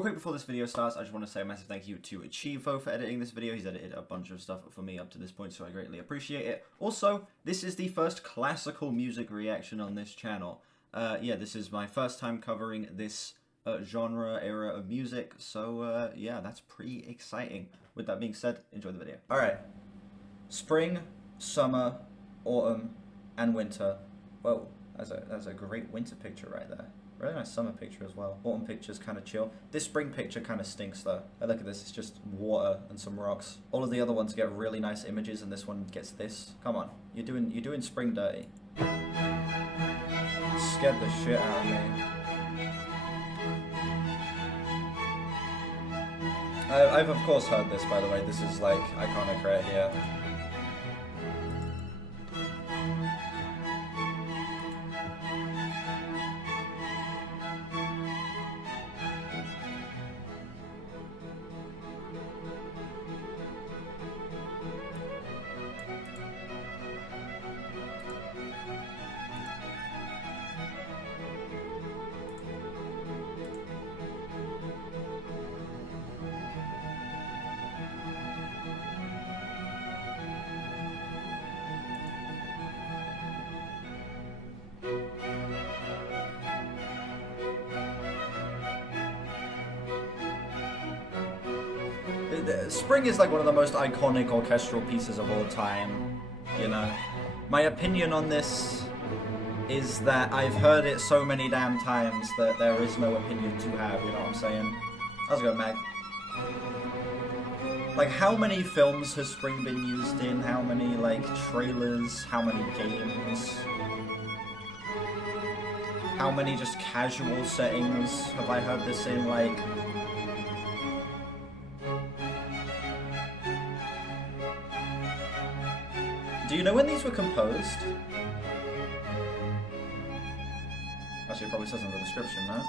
Real quick before this video starts, I just want to say a massive thank you to Chivo for editing this video. He's edited a bunch of stuff for me up to this point, so I greatly appreciate it. Also, this is the first classical music reaction on this channel. Yeah, this is my first time covering this genre era of music, so yeah, that's pretty exciting. With that being said, enjoy the video. Alright, spring, summer, autumn, and winter. Whoa, that's a great winter picture right there. Really nice summer picture as well. Autumn picture's kind of chill. This spring picture kind of stinks though. Look at this, it's just water and some rocks. All of the other ones get really nice images and this one gets this. Come on, you're doing spring dirty. Scared the shit out of me. I've of course heard this, by the way. This is like iconic right here. Spring is like one of the most iconic orchestral pieces of all time, you know. My opinion on this is that I've heard it so many damn times that there is no opinion to have, you know what I'm saying? How's it going, Mag? Like, how many films has Spring been used in? How many, like, trailers? How many games? How many just casual settings have I heard this in, like... Do you know when these were composed? Actually, it probably says in the description, no?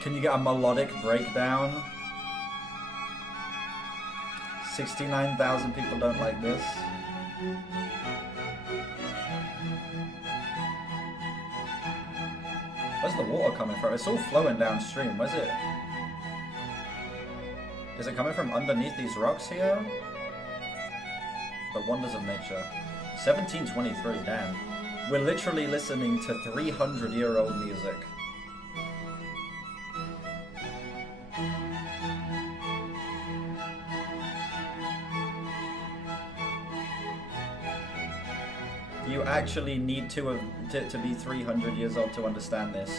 Can you get a melodic breakdown? 69,000 people don't like this. Where's the water coming from? It's all flowing downstream. Where's it? Is it coming from underneath these rocks here? The wonders of nature. 1723, damn. We're literally listening to 300-year-old music. You actually need to be 300 years old to understand this.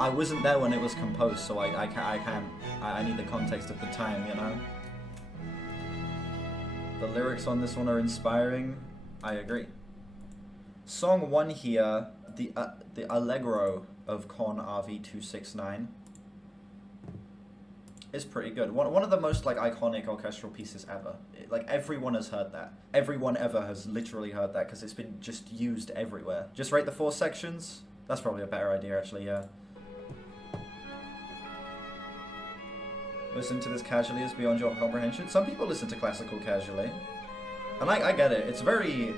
I wasn't there when it was composed, so I need the context of the time, you know? The lyrics on this one are inspiring. I agree. Song 1 here, the Allegro of Con RV269 is pretty good. One of the most like iconic orchestral pieces ever. Like everyone has heard that. Everyone ever has literally heard that because it's been just used everywhere. Just rate the 4 sections. That's probably a better idea actually, yeah. Listen to this casually is beyond your comprehension. Some people listen to classical casually. And I get it. It's very...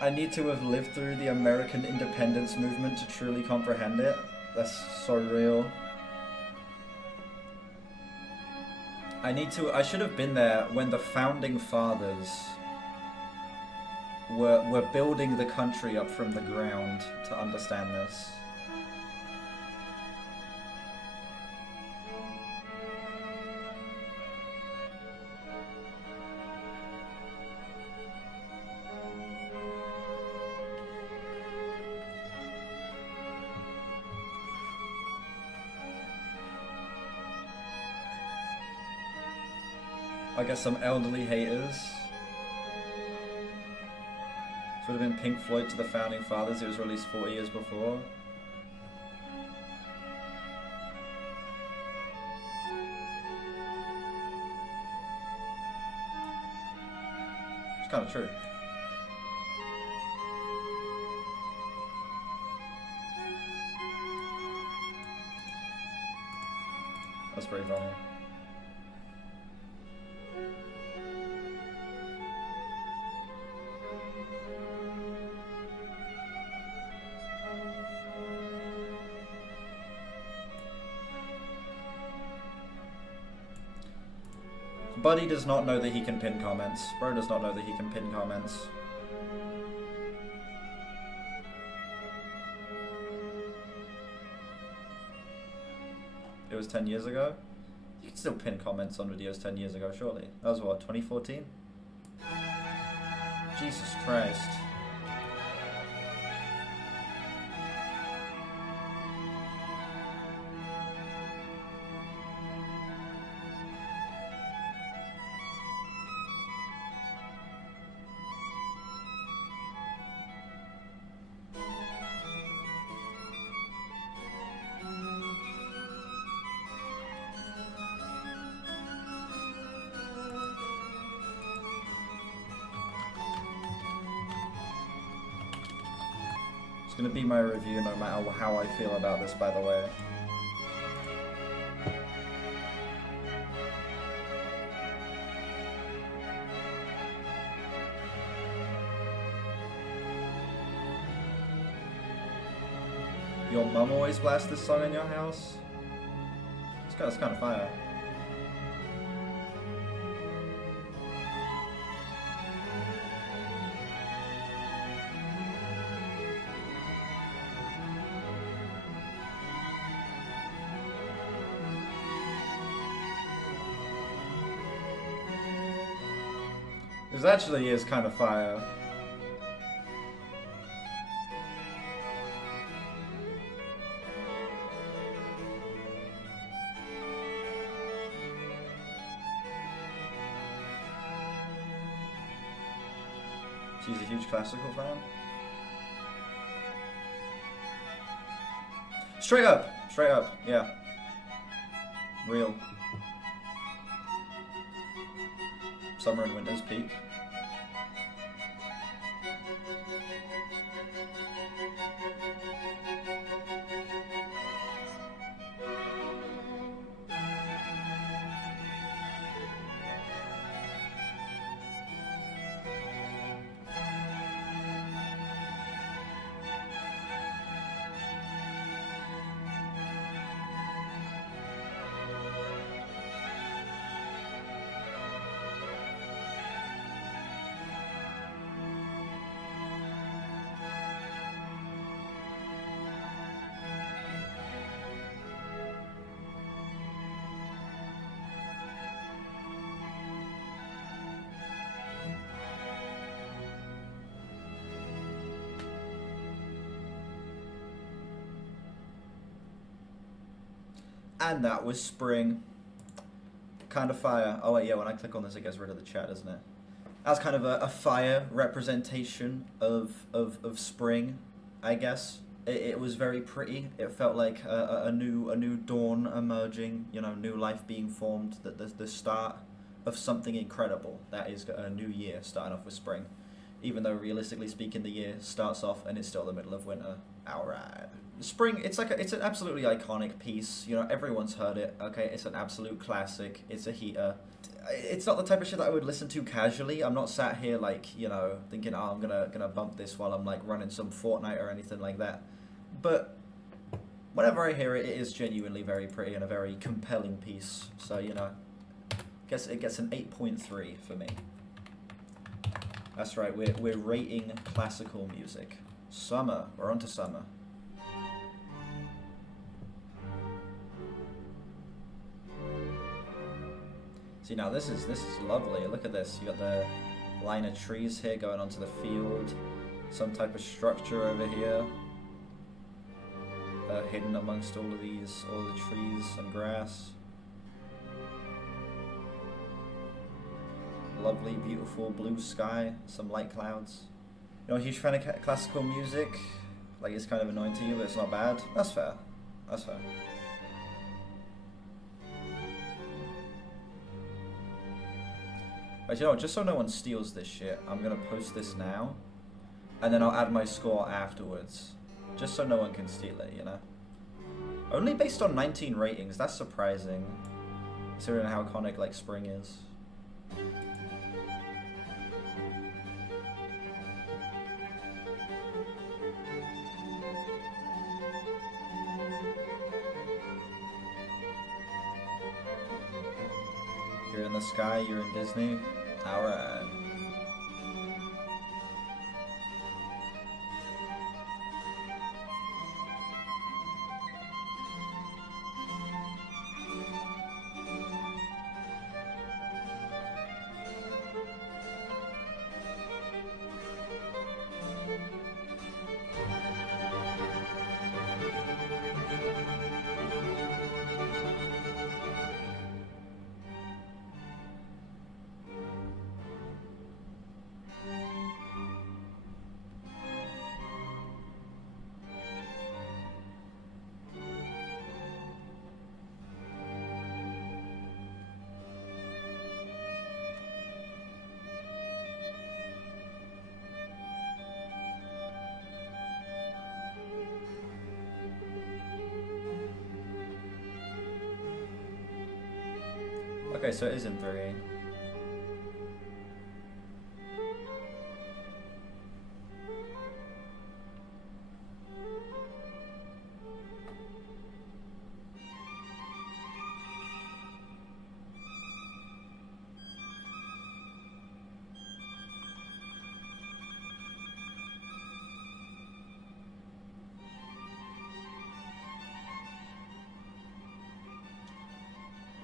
I need to have lived through the American independence movement to truly comprehend it. That's so real. I should have been there when the founding fathers were building the country up from the ground to understand this. I guess some elderly haters. This would have been Pink Floyd to the founding fathers. It was released 40 years before. It's kind of true. That's pretty funny. Buddy does not know that he can pin comments. Bro does not know that he can pin comments. It was 10 years ago? You can still pin comments on videos 10 years ago, surely. That was what, 2014? Jesus Christ. It's gonna be my review no matter how I feel about this, by the way. Your mum always blasts this song in your house? It's kind of fire. This actually is kind of fire. She's a huge classical fan. Straight up, yeah. Real. Summer and winter's peak. And that was Spring. Kind of fire. Oh wait, yeah, when I click on this it gets rid of the chat, doesn't it? That's kind of a fire representation of Spring, I guess. It was very pretty. It felt like a new dawn emerging, you know, new life being formed, the start of something incredible. That is a new year starting off with Spring. Even though realistically speaking the year starts off and it's still the middle of winter. Alright. Spring, it's an absolutely iconic piece, you know, everyone's heard it, okay, it's an absolute classic, it's a heater. It's not the type of shit that I would listen to casually. I'm not sat here like, you know, thinking, oh, I'm gonna bump this while I'm like running some Fortnite or anything like that. But whenever I hear it, it is genuinely very pretty and a very compelling piece. So, you know, guess it gets an 8.3 for me. That's right, we're rating classical music. Summer, we're on to summer. See, now this is lovely. Look at this. You got the line of trees here going onto the field. Some type of structure over here. Hidden amongst all the trees and grass. Lovely, beautiful blue sky. Some light clouds. You know, a huge fan of classical music. Like, it's kind of annoying to you, but it's not bad. That's fair. That's fair. But you know, just so no one steals this shit, I'm gonna post this now, and then I'll add my score afterwards, just so no one can steal it, you know? Only based on 19 ratings, that's surprising, considering how iconic, like, Spring is. You're in the sky, you're in Disney. Alright. Okay, so it is in 3.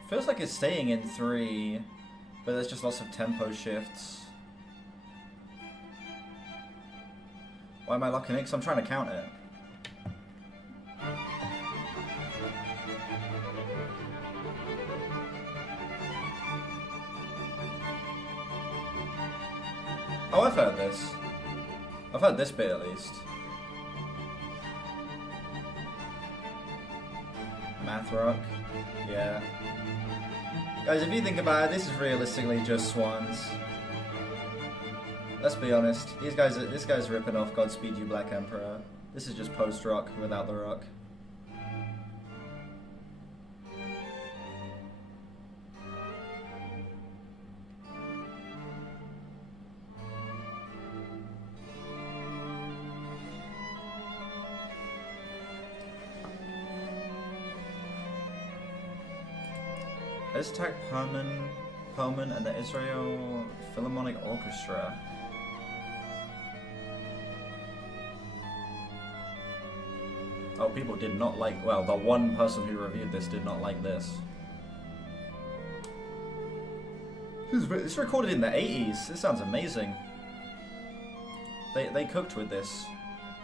Feels like it's staying in 3, but there's just lots of tempo shifts. Why am I locking it? Because I'm trying to count it. Oh, I've heard this. I've heard this bit at least. Math rock. Yeah. Guys, if you think about it, this is realistically just Swans. Let's be honest. This guy's ripping off Godspeed You Black Emperor. This is just post-rock without the rock. Iztak Perlman and the Israel Philharmonic Orchestra. Oh, people did not like, well, the one person who reviewed this did not like this. It's recorded in the 80s. This sounds amazing. They cooked with this.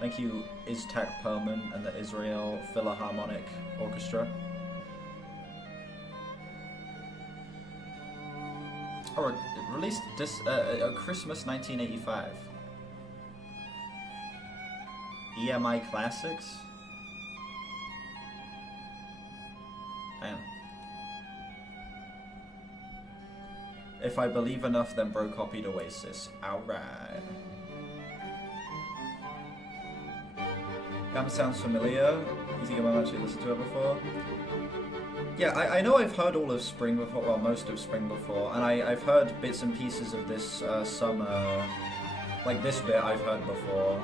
Thank you, Iztak Perlman and the Israel Philharmonic Orchestra. Oh, released this Christmas 1985. EMI Classics. Damn. If I Believe Enough, then Bro copied Oasis. Alright. That sounds familiar. You think I've actually listened to it before? Yeah, I know I've heard all of Spring before, well, most of Spring before, and I've heard bits and pieces of this summer, like this bit I've heard before.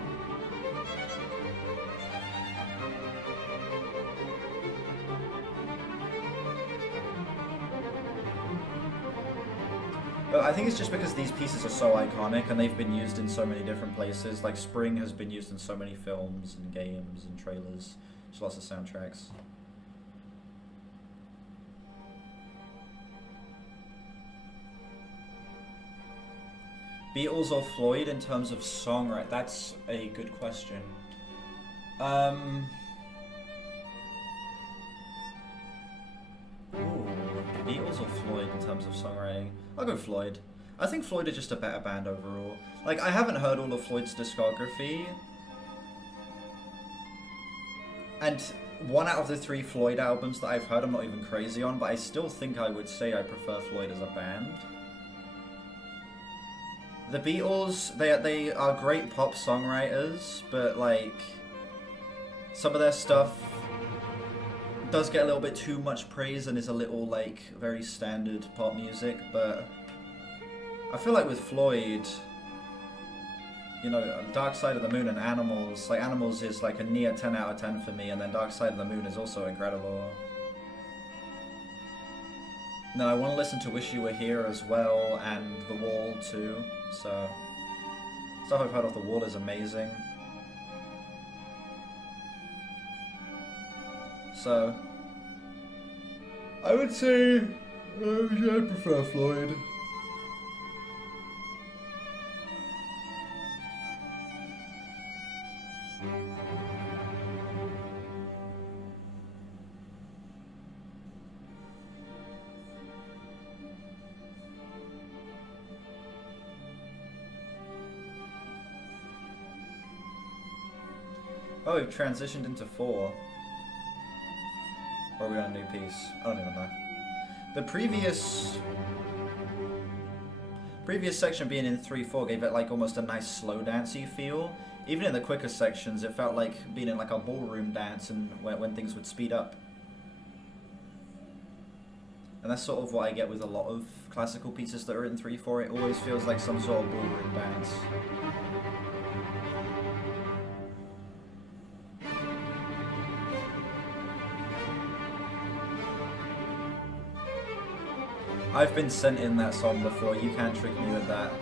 But I think it's just because these pieces are so iconic and they've been used in so many different places. Like Spring has been used in so many films and games and trailers, just lots of soundtracks. Beatles or Floyd in terms of songwriting? That's a good question. Ooh, Beatles or Floyd in terms of songwriting? I'll go Floyd. I think Floyd are just a better band overall. Like, I haven't heard all of Floyd's discography. And 1 out of the 3 Floyd albums that I've heard I'm not even crazy on, but I still think I would say I prefer Floyd as a band. The Beatles, they are great pop songwriters, but like, some of their stuff does get a little bit too much praise and is a little like very standard pop music, but I feel like with Floyd, you know, Dark Side of the Moon and Animals, like Animals is like a near 10 out of 10 for me, and then Dark Side of the Moon is also incredible. No, I want to listen to Wish You Were Here as well, and The Wall too. So, stuff I've heard off The Wall is amazing. So, I would say I prefer Floyd. Oh, we've transitioned into 4. Or are we on a new piece? I don't even know. The previous section being in 3/4 gave it like almost a nice slow dancey feel. Even in the quicker sections, it felt like being in like a ballroom dance and when things would speed up. And that's sort of what I get with a lot of classical pieces that are in 3/4. It always feels like some sort of ballroom dance. I've been sent in that song before, you can't trick me with that.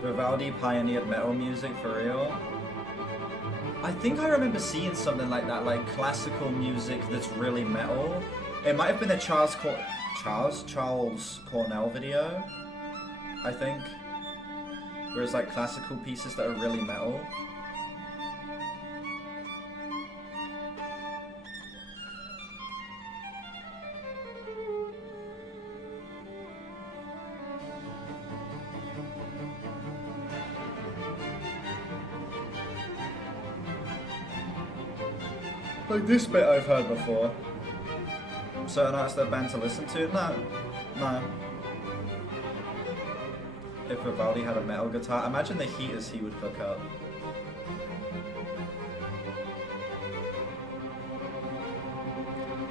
Vivaldi pioneered metal music for real. I think I remember seeing something like that, like classical music that's really metal. It might have been a Charles Cornell video, I think. Where it's like classical pieces that are really metal. Like this bit I've heard before. Certain artists they're banned to listen to? No. If Vivaldi had a metal guitar, imagine the heaters he would hook up.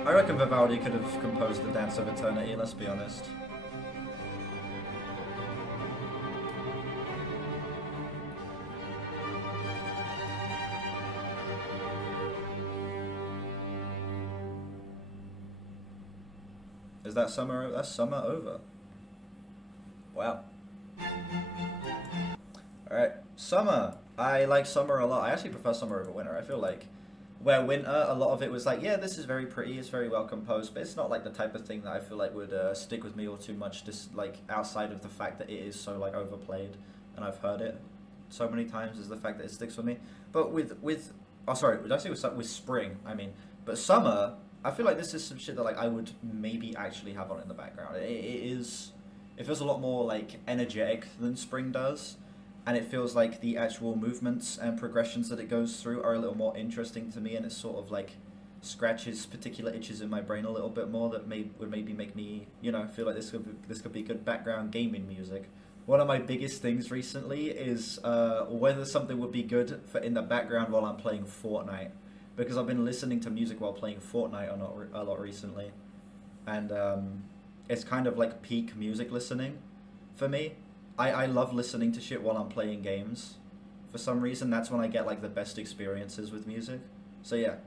I reckon Vivaldi could have composed the Dance of Eternity, let's be honest. Is that summer? That's summer over. Wow. Alright, summer. I like summer a lot. I actually prefer summer over winter. I feel like where winter, a lot of it was like, yeah, this is very pretty, it's very well composed, but it's not like the type of thing that I feel like would stick with me all too much, just like outside of the fact that it is so like overplayed and I've heard it so many times is the fact that it sticks with me. But with oh sorry, did I say with spring, I mean, but summer, I feel like this is some shit that like I would maybe actually have on in the background. It feels a lot more like energetic than spring does, and it feels like the actual movements and progressions that it goes through are a little more interesting to me, and it sort of like scratches particular itches in my brain a little bit more that would maybe make me, you know, feel like this could be good background gaming music. One of my biggest things recently is whether something would be good for in the background while I'm playing Fortnite. Because I've been listening to music while playing Fortnite a lot recently. And it's kind of like peak music listening for me. I love listening to shit while I'm playing games. For some reason, that's when I get like the best experiences with music. So yeah,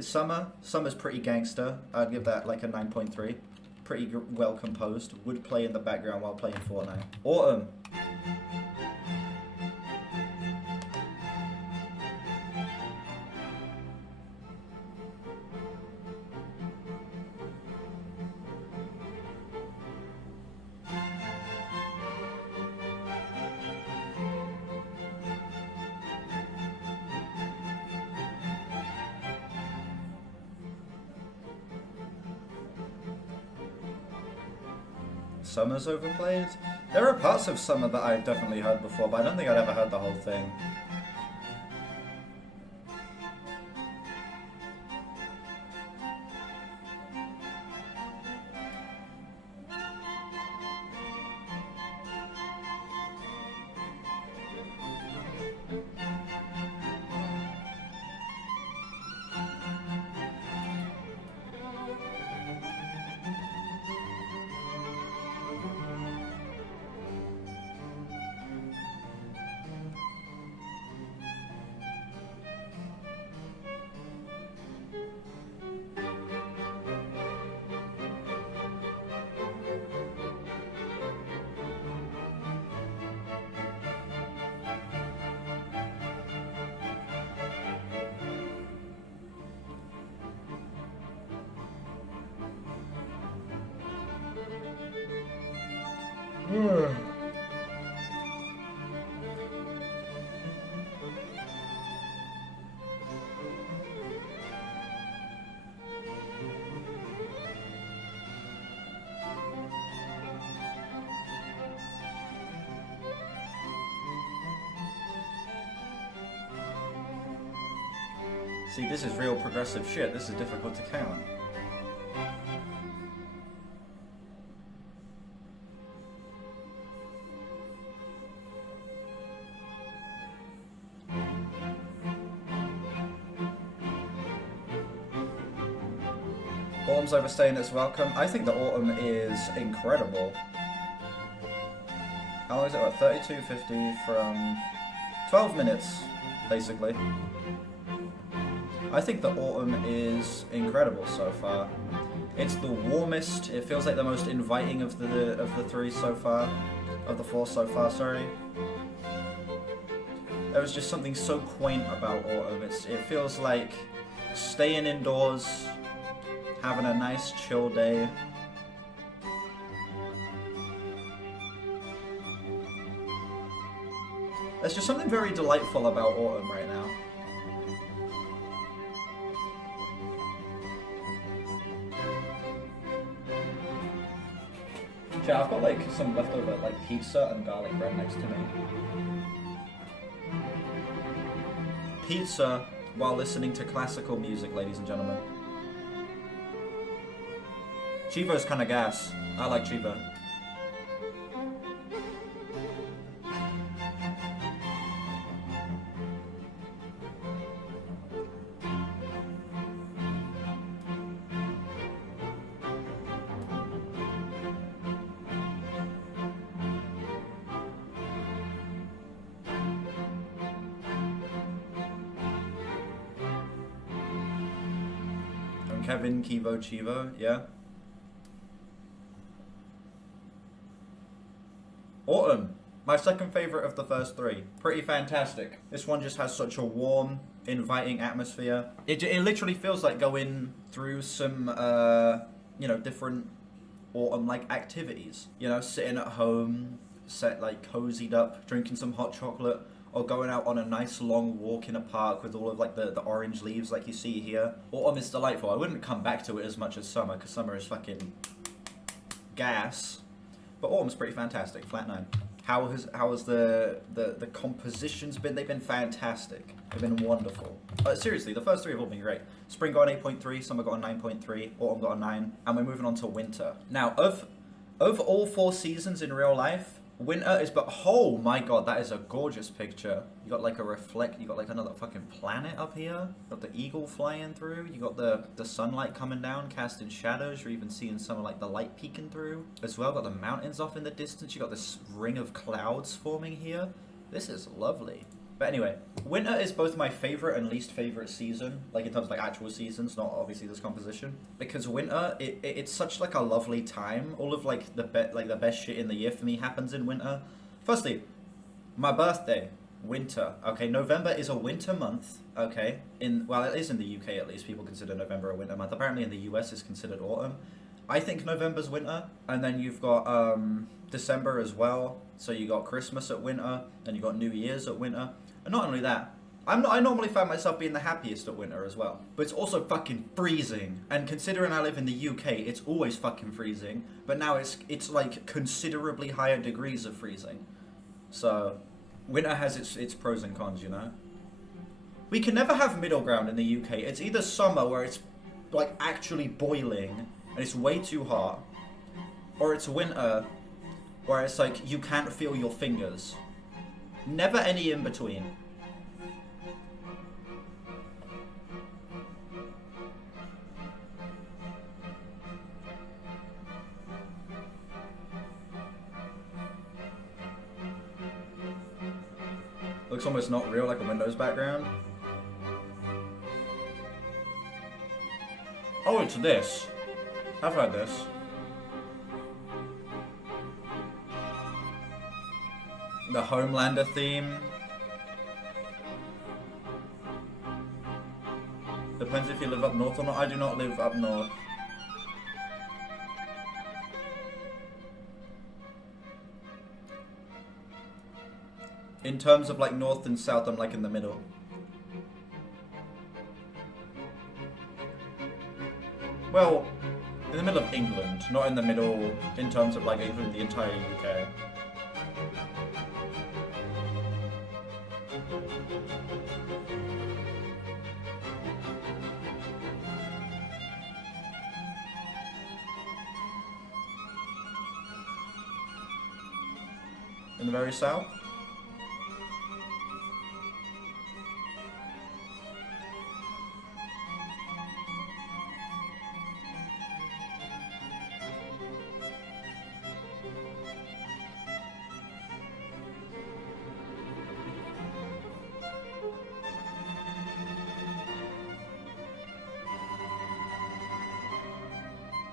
summer's pretty gangster. I'd give that like a 9.3. Pretty well composed. Would play in the background while playing Fortnite. Autumn. Summer's overplayed? There are parts of Summer that I've definitely heard before, but I don't think I'd ever heard the whole thing. See, this is real progressive shit. This is difficult to count. Autumn's overstaying its welcome. I think the autumn is incredible. How long is it? What, 32.50 from 12 minutes, basically. I think the autumn is incredible so far. It's the warmest. It feels like the most inviting of the three so far, of the four so far. Sorry. There was just something so quaint about autumn. It feels like staying indoors, having a nice chill day. There's just something very delightful about autumn right now. Yeah, I've got like some leftover like pizza and garlic bread next to me. Pizza while listening to classical music, ladies and gentlemen. Chivo's kind of gas. I like Chivo. Kevin, Kivo, Chivo, yeah. Autumn, my second favourite of the first three. Pretty fantastic. This one just has such a warm, inviting atmosphere. It literally feels like going through some, you know, different autumn-like activities. You know, sitting at home, cozied up, drinking some hot chocolate, or going out on a nice long walk in a park with all of like the orange leaves like you see here. Autumn is delightful. I wouldn't come back to it as much as summer, because summer is fucking gas. But autumn's pretty fantastic, flat 9. How has the compositions been? They've been fantastic. They've been wonderful. Seriously, the first three have all been great. Spring got an 8.3, summer got a 9.3, autumn got a 9, and we're moving on to winter. Now, of all 4 seasons in real life, winter is, but oh my god, that is a gorgeous picture. You got like you got like another fucking planet up here. You got the eagle flying through. You got the sunlight coming down, casting shadows. You're even seeing some of like the light peeking through as well. Got the mountains off in the distance. You got this ring of clouds forming here. This is lovely. But anyway, winter is both my favorite and least favorite season, like in terms of like actual seasons, not obviously this composition. Because winter, it's such like a lovely time. All of like the best shit in the year for me happens in winter. Firstly, my birthday, winter. Okay, November is a winter month. Okay, well it is in the UK at least. People consider November a winter month. Apparently in the US it's considered autumn. I think November's winter, and then you've got December as well. So you got Christmas at winter, and you got New Year's at winter. And not only that, I normally find myself being the happiest at winter as well. But it's also fucking freezing. And considering I live in the UK, it's always fucking freezing. But now it's like considerably higher degrees of freezing. So winter has its pros and cons, you know? We can never have middle ground in the UK. It's either summer where it's like actually boiling and it's way too hot, or it's winter where it's like you can't feel your fingers. Never any in between. Looks almost not real, like a Windows background. Oh, it's this. I've heard this. The Homelander theme. Depends if you live up north or not. I do not live up north. In terms of like north and south, I'm like in the middle. Well, in the middle of England, not in the middle in terms of like England, the entire UK. In the very south?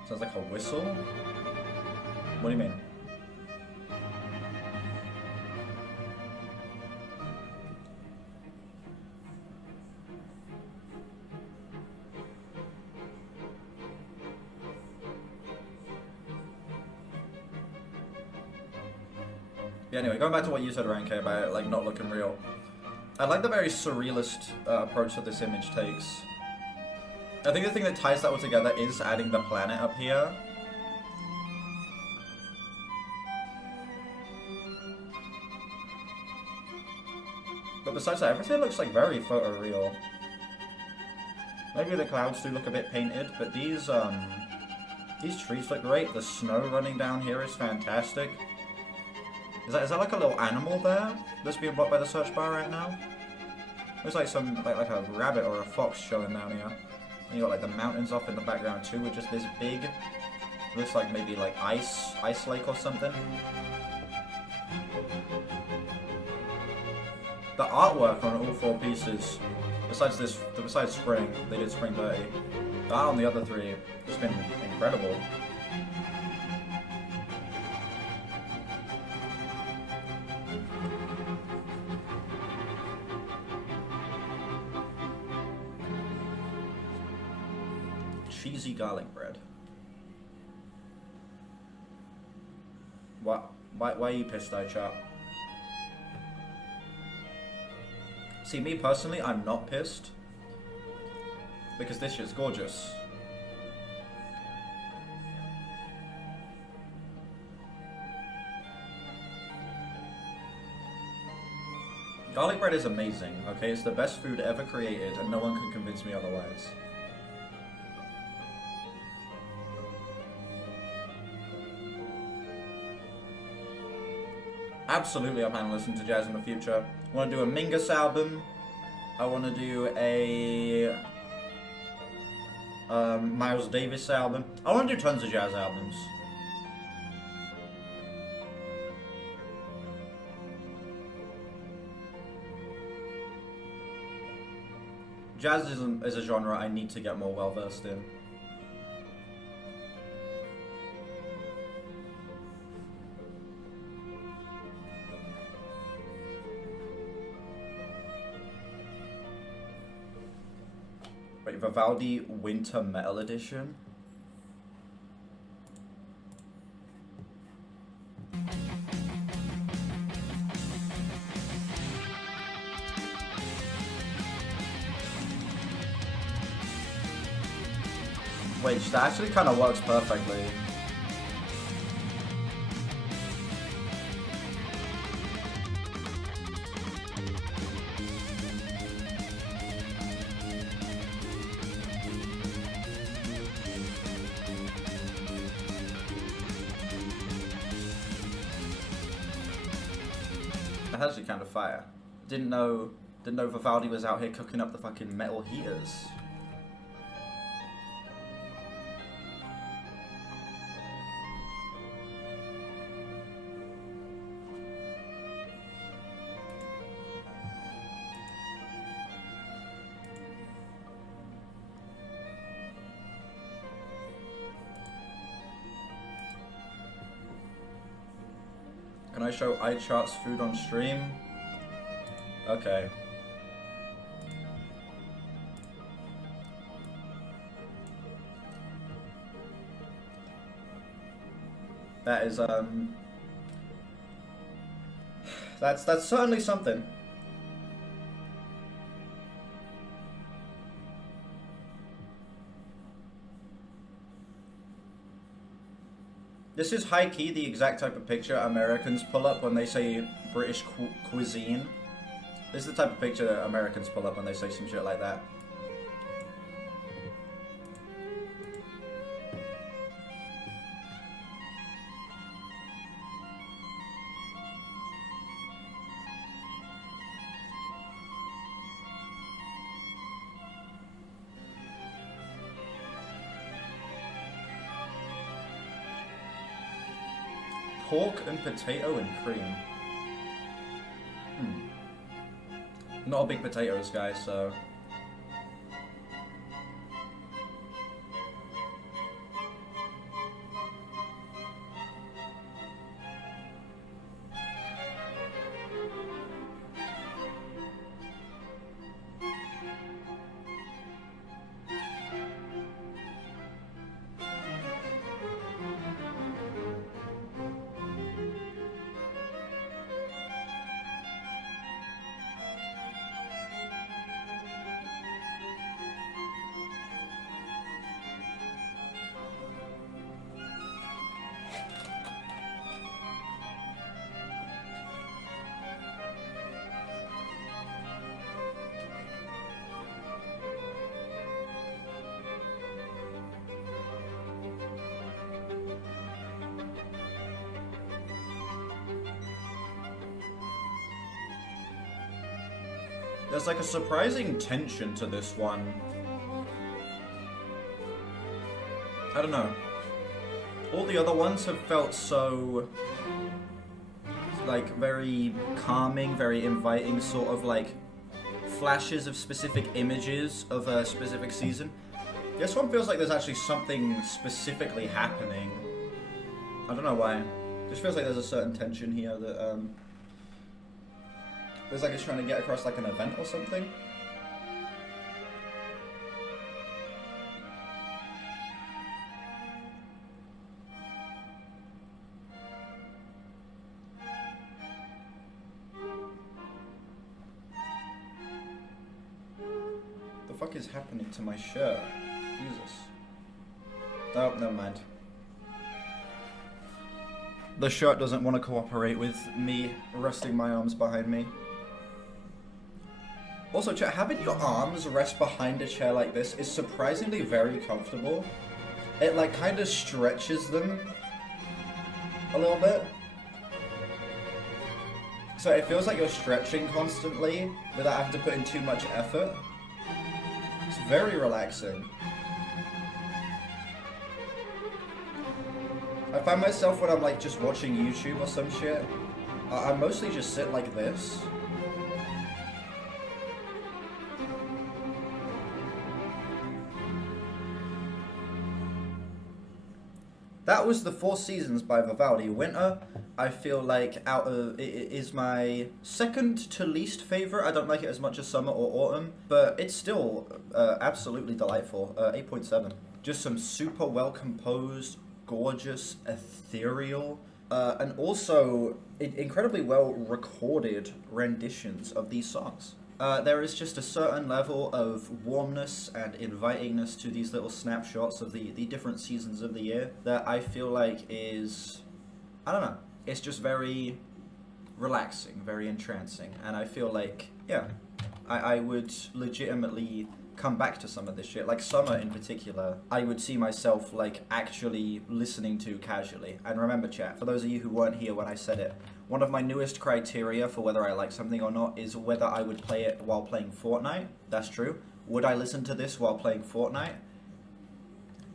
Sounds like a whistle? What do you mean? Yeah, anyway, going back to what you said, Ranke, about it, like, not looking real. I like the very surrealist approach that this image takes. I think the thing that ties that all together is adding the planet up here. But besides that, everything looks like very photoreal. Maybe the clouds do look a bit painted, but these trees look great. The snow running down here is fantastic. Is that like a little animal there that's being brought by the search bar right now? Looks like some like a rabbit or a fox showing down here. And you got like the mountains off in the background too, with just this big, looks like maybe like ice lake or something. The artwork on all four pieces, besides Spring, they did Spring 30. The art on the other three has been incredible. Cheesy garlic bread. What? Why are you pissed though, chat? See, me personally, I'm not pissed. Because this shit's gorgeous. Garlic bread is amazing, okay? It's the best food ever created, and no one can convince me otherwise. Absolutely, I plan to listen to jazz in the future. I want to do a Mingus album. I want to do a Miles Davis album. I want to do tons of jazz albums. Jazz is a genre I need to get more well versed in. Wait, Vivaldi Winter Metal Edition? Wait, that actually kind of works perfectly. That's actually kind of fire. Didn't know Vivaldi was out here cooking up the fucking metal heaters. Can I show iChart's food on stream? Okay. That is That's certainly something. This is high-key the exact type of picture Americans pull up when they say British cuisine. This is the type of picture that Americans pull up when they say some shit like that. Pork and potato and cream. Not a big potatoes guy, so... There's like a surprising tension to this one. I don't know. All the other ones have felt so, like, very calming, very inviting, sort of like flashes of specific images of a specific season. This one feels like there's actually something specifically happening. I don't know why. Just feels like there's a certain tension here that, feels like it's trying to get across like an event or something. The fuck is happening to my shirt? Jesus. Oh, never mind. The shirt doesn't want to cooperate with me resting my arms behind me. Also, chat, having your arms rest behind a chair like this is surprisingly very comfortable. It, like, kind of stretches them a little bit. So it feels like you're stretching constantly without having to put in too much effort. It's very relaxing. I find myself when I'm, like, just watching YouTube or some shit, I mostly just sit like this. That was the Four Seasons by Vivaldi. Winter, I feel like it is my second to least favorite. I don't like it as much as summer or autumn, but it's still absolutely delightful. 8.7. Just some super well composed, gorgeous, ethereal, and also incredibly well recorded renditions of these songs. There is just a certain level of warmness and invitingness to these little snapshots of the different seasons of the year that I feel like is, I don't know, it's just very relaxing, very entrancing, and I feel like, yeah, I would legitimately come back to some of this shit. Like summer in particular, I would see myself like actually listening to casually. And remember, chat, for those of you who weren't here when I said it, one of my newest criteria for whether I like something or not is whether I would play it while playing Fortnite. That's true. Would I listen to this while playing Fortnite?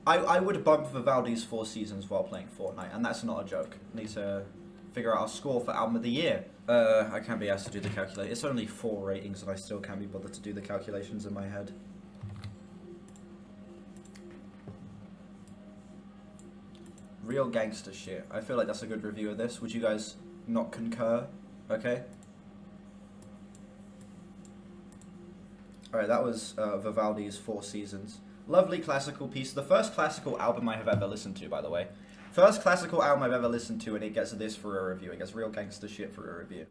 I would bump Vivaldi's Four Seasons while playing Fortnite, and that's not a joke. I need to figure out our score for Album of the Year. I can't be asked to do the calculation. It's only 4 ratings, and I still can't be bothered to do the calculations in my head. Real gangster shit. I feel like that's a good review of this. Would you guys not concur? Okay. Alright, that was Vivaldi's Four Seasons. Lovely classical piece. The first classical album I have ever listened to, by the way. First classical album I've ever listened to, and it gets this for a review. It gets real gangster shit for a review.